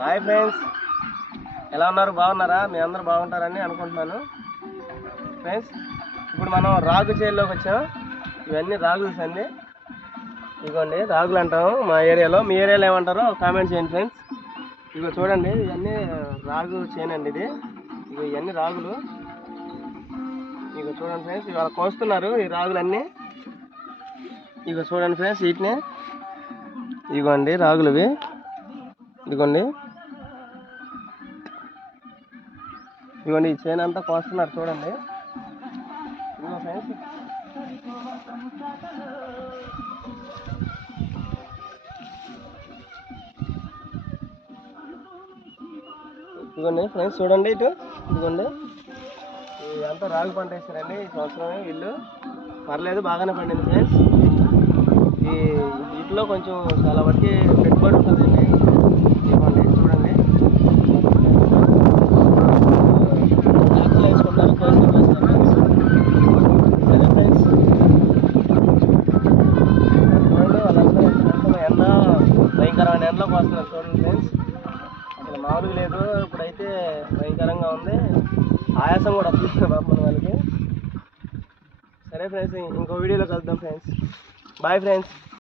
Hi friends. ఎలా ఉన్నారు? బాగున్నారా? మీ అందరూ బాగుంటారని అనుకుంటున్నాను. ఫ్రెండ్స్ ఇప్పుడు మనం రాగు చేలోకి వచ్చాం. ఇవన్నీ రాగుల్స్ అండి ఇదిగోండి రాగులు అంటాము మా ఏరియాలో. మీ ఏరియాలో ఏమంటారో కామెంట్ చేయండి ఫ్రెండ్స్. ఇగో చూడండి ఇవన్నీ రాగు చేను అండి ఇది. ఇగో ఇవన్నీ రాగులు. ఇగో చూడండి ఫ్రెండ్స్ ఇవాళ కోస్తున్నారు ఈ రాగులన్నీ. ఇగో చూడండి ఫ్రెండ్స్ వీటిని. ఇగోండి రాగులు ఇవి. ఇదిగోండి. ఇదిగోండి ఈ చైన్ అంతా కోస్తున్నారు చూడండి. ఇదిగో ఫ్రెండ్స్ ఇదిగోండి ఫ్రెండ్స్ చూడండి ఇటు. ఇదిగోండి. ఇదంతా రాగి పంట వేసారండి ఈ సంవత్సరమే వీళ్ళు. పర్లేదు బాగానే పండింది ఫ్రెండ్స్ ఈ వీటిలో కొంచెం చాలా వరకు పెట్టుబడి ఉంటుందండి భయంకరమైన ఎండలోకి వస్తున్నారు చూడండి ఫ్రెండ్స్ అసలు మామూలుగా లేదు. ఇప్పుడైతే భయంకరంగా ఉంది. ఆయాసం కూడా వస్తుంది పాపం వాళ్ళకి. సరే ఫ్రెండ్స్ ఇంకో వీడియోలో కలుద్దాం ఫ్రెండ్స్ బాయ్ ఫ్రెండ్స్